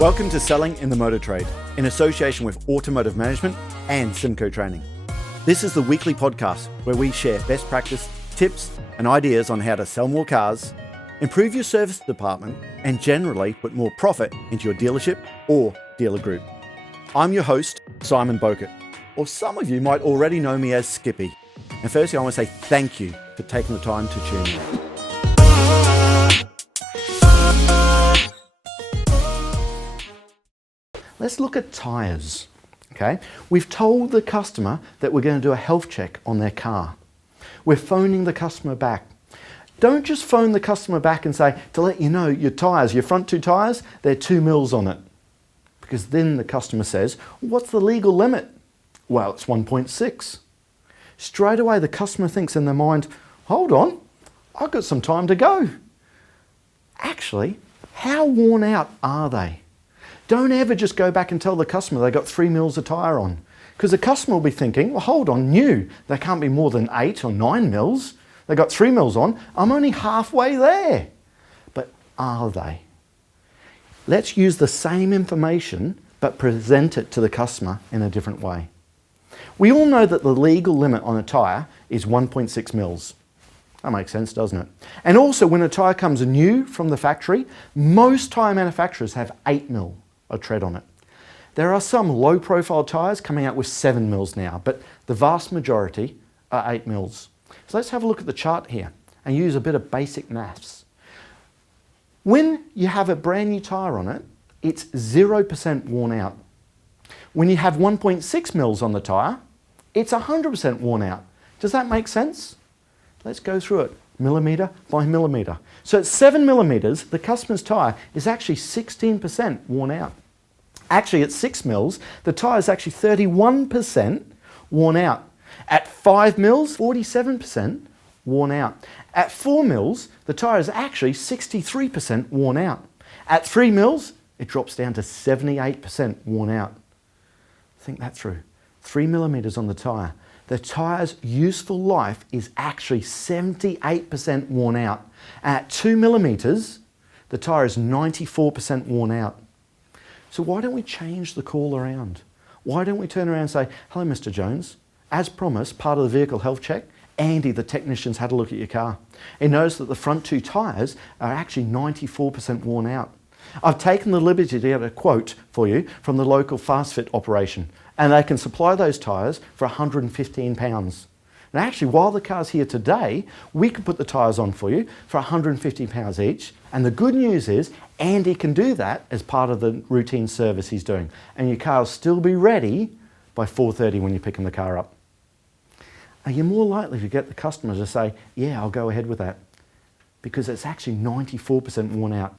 Welcome to Selling in the Motor Trade, in association with Automotive Management and symcotraining. This is the weekly podcast where we share best practice, tips, and ideas on how to sell more cars, improve your service department, and generally put more profit into your dealership or dealer group. I'm your host, Simon Bowkett, or some of you might already know me as Skippy. And firstly, I want to say thank you for taking the time to tune in. Let's look at tyres, okay? We've told the customer that we're going to do a health check on their car. We're phoning the customer back. Don't just phone the customer back and say, to let you know, your tyres, your front two tyres, they're 2 mils on it. Because then the customer says, what's the legal limit? Well, it's 1.6. Straight away, the customer thinks in their mind, hold on, I've got some time to go. Actually, how worn out are they? Don't ever just go back and tell the customer they got 3 mils of tyre on. Because the customer will be thinking, well, hold on, new. They can't be more than 8 or 9 mils. They got 3 mils on. I'm only halfway there. But are they? Let's use the same information, but present it to the customer in a different way. We all know that the legal limit on a tyre is 1.6 mils. That makes sense, doesn't it? And also, when a tyre comes new from the factory, most tyre manufacturers have 8 mil of tread on it. There are some low-profile tyres coming out with 7 mils now, but the vast majority are 8 mils. So let's have a look at the chart here and use a bit of basic maths. When you have a brand new tyre on it, it's 0% worn out. When you have 1.6 mils on the tyre, it's 100% worn out. Does that make sense? Let's go through it, millimetre by millimetre. So at 7 millimetres, the customer's tyre is actually 16% worn out. Actually, at 6 mils, the tyre is actually 31% worn out. At 5 mils, 47% worn out. At 4 mils, the tyre is actually 63% worn out. At 3 mils, it drops down to 78% worn out. Think that through. 3 millimetres on the tyre. The tyre's useful life is actually 78% worn out. At 2 millimetres, the tyre is 94% worn out. So why don't we change the call around? Why don't we turn around and say, hello, Mr. Jones. As promised, part of the vehicle health check, Andy, the technician's had a look at your car. He knows that the front two tyres are actually 94% worn out. I've taken the liberty to get a quote for you from the local fast fit operation, and they can supply those tyres for £115. Now actually, while the car's here today, we can put the tyres on for you for £150 each, and the good news is Andy can do that as part of the routine service he's doing, and your car will still be ready by 4:30 when you're picking the car up. Are you more likely to get the customer to say, yeah, I'll go ahead with that, because it's actually 94% worn out.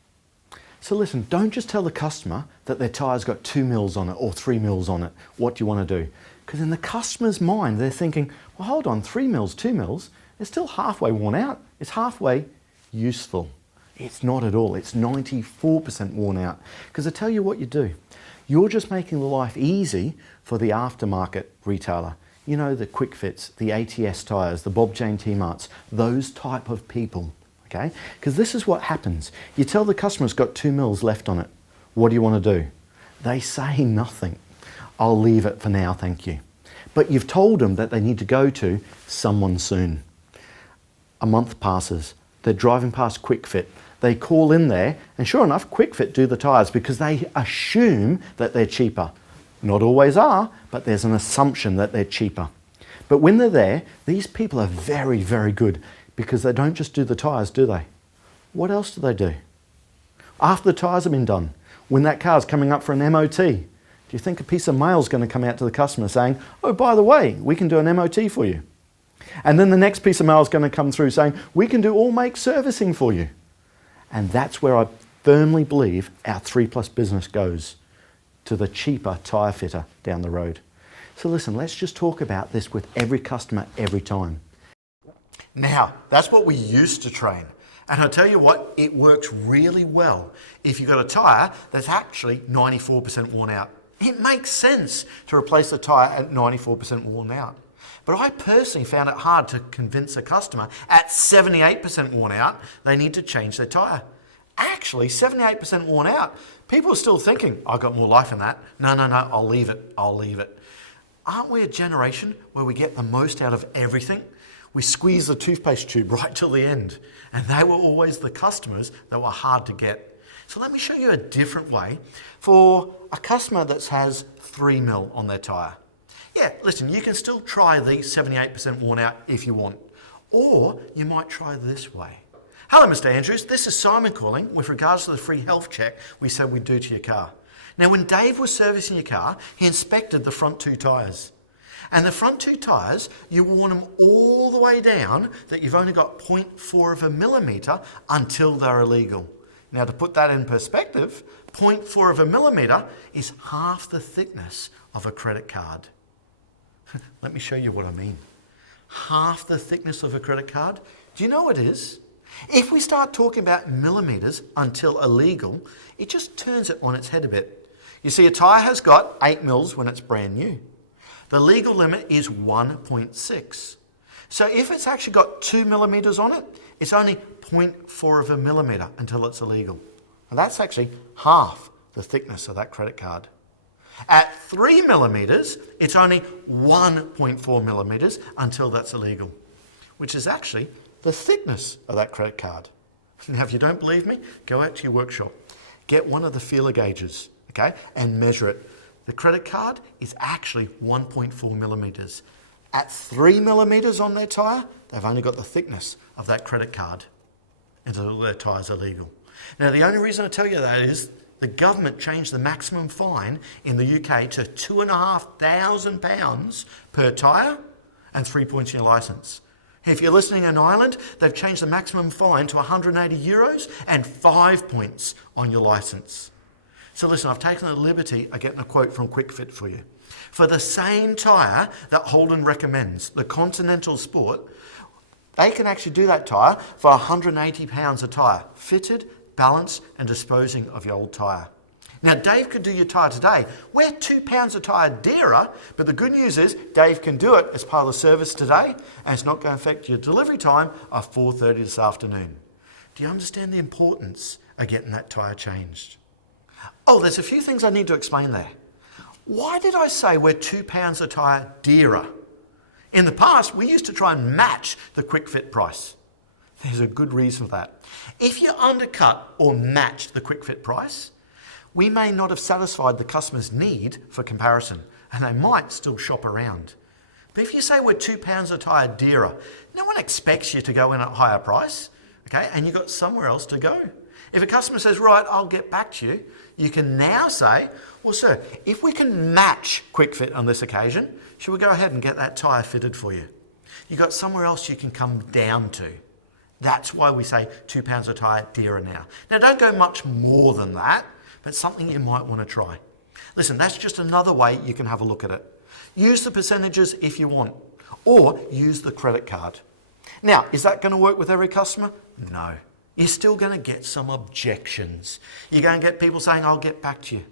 So listen, don't just tell the customer that their tyre's got 2 mils on it or 3 mils on it. What do you want to do? Because in the customer's mind, they're thinking, well, hold on, 3 mils, 2 mils, it's still halfway worn out. It's halfway useful. It's not at all. It's 94% worn out. Because I tell you what you do. You're just making the life easy for the aftermarket retailer. You know, the quick fits, the ATS tyres, the Bob Jane T-Marts, those type of people. Okay? Because this is what happens. You tell the customer it's got 2 mils left on it. What do you want to do? They say nothing. I'll leave it for now, thank you. But you've told them that they need to go to someone soon. A month passes. They're driving past Quick Fit. They call in there, and sure enough, Quick Fit do the tyres because they assume that they're cheaper. Not always are, but there's an assumption that they're cheaper. But when they're there, these people are very, very good, because they don't just do the tyres, do they? What else do they do? After the tyres have been done, when that car's coming up for an MOT, do you think a piece of mail is going to come out to the customer saying, oh, by the way, we can do an MOT for you? And then the next piece of mail is going to come through saying, we can do all make servicing for you. And that's where I firmly believe our 3+ business goes, to the cheaper tyre fitter down the road. So listen, let's just talk about this with every customer every time. Now, that's what we used to train. And I'll tell you what, it works really well if you've got a tyre that's actually 94% worn out. It makes sense to replace the tyre at 94% worn out. But I personally found it hard to convince a customer at 78% worn out they need to change their tyre. actually 78% worn out. People are still thinking, I've got more life in that. No, I'll leave it. Aren't we a generation where we get the most out of everything? We squeeze the toothpaste tube right till the end, and they were always the customers that were hard to get. So let me show you a different way for a customer that has 3 mil on their tyre. Yeah, listen, you can still try the 78% worn out if you want, or you might try this way. Hello, Mr. Andrews. This is Simon calling with regards to the free health check we said we'd do to your car. Now, when Dave was servicing your car, he inspected the front 2 tyres. And the front 2 tyres, you want them all the way down that you've only got 0.4 of a millimetre until they're illegal. Now, to put that in perspective, 0.4 of a millimetre is half the thickness of a credit card. Let me show you what I mean. Half the thickness of a credit card? Do you know what it is? If we start talking about millimetres until illegal, it just turns it on its head a bit. You see, a tyre has got 8 mils when it's brand new. The legal limit is 1.6. So if it's actually got 2 millimetres on it, it's only 0.4 of a millimetre until it's illegal. And that's actually half the thickness of that credit card. At 3 millimetres, it's only 1.4 millimetres until that's illegal, which is actually the thickness of that credit card. Now, if you don't believe me, go out to your workshop, get one of the feeler gauges, okay, and measure it. The credit card is actually 1.4 millimetres. At 3 millimetres on their tyre, they've only got the thickness of that credit card until their tyres are legal. Now, the only reason I tell you that is the government changed the maximum fine in the UK to £2,500 per tyre and 3 points in your licence. If you're listening in Ireland, they've changed the maximum fine to €180 and 5 points on your licence. So listen, I've taken the liberty of getting a quote from QuickFit for you. For the same tyre that Holden recommends, the Continental Sport, they can actually do that tyre for £180 a tyre, fitted, balanced and disposing of your old tyre. Now, Dave could do your tyre today. We're £2 a tyre dearer, but the good news is Dave can do it as part of the service today, and it's not going to affect your delivery time of 4:30 this afternoon. Do you understand the importance of getting that tyre changed? Oh, there's a few things I need to explain there. Why did I say we're £2 a tyre dearer? In the past, we used to try and match the QuickFit price. There's a good reason for that. If you undercut or match the QuickFit price, we may not have satisfied the customer's need for comparison, and they might still shop around. But if you say we're £2 a tyre dearer, no one expects you to go in at a higher price, okay, and you've got somewhere else to go. If a customer says, right, I'll get back to you, you can now say, well, sir, if we can match QuickFit on this occasion, should we go ahead and get that tyre fitted for you? You've got somewhere else you can come down to. That's why we say £2 a tyre dearer now. Now, don't go much more than that, but something you might want to try. Listen, that's just another way you can have a look at it. Use the percentages if you want, or use the credit card. Now, is that going to work with every customer? No. You're still going to get some objections. You're going to get people saying, I'll get back to you.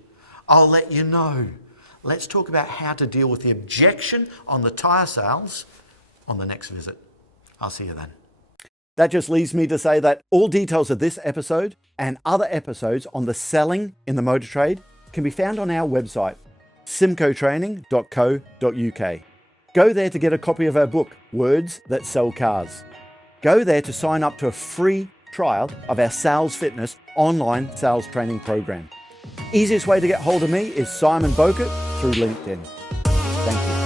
I'll let you know. Let's talk about how to deal with the objection on the tyre sales on the next visit. I'll see you then. That just leaves me to say that all details of this episode and other episodes on the selling in the motor trade can be found on our website, symcotraining.co.uk. Go there to get a copy of our book, Words That Sell Cars. Go there to sign up to a free trial of our Sales Fitness online sales training program. Easiest way to get hold of me is Simon Bowkett through LinkedIn. Thank you.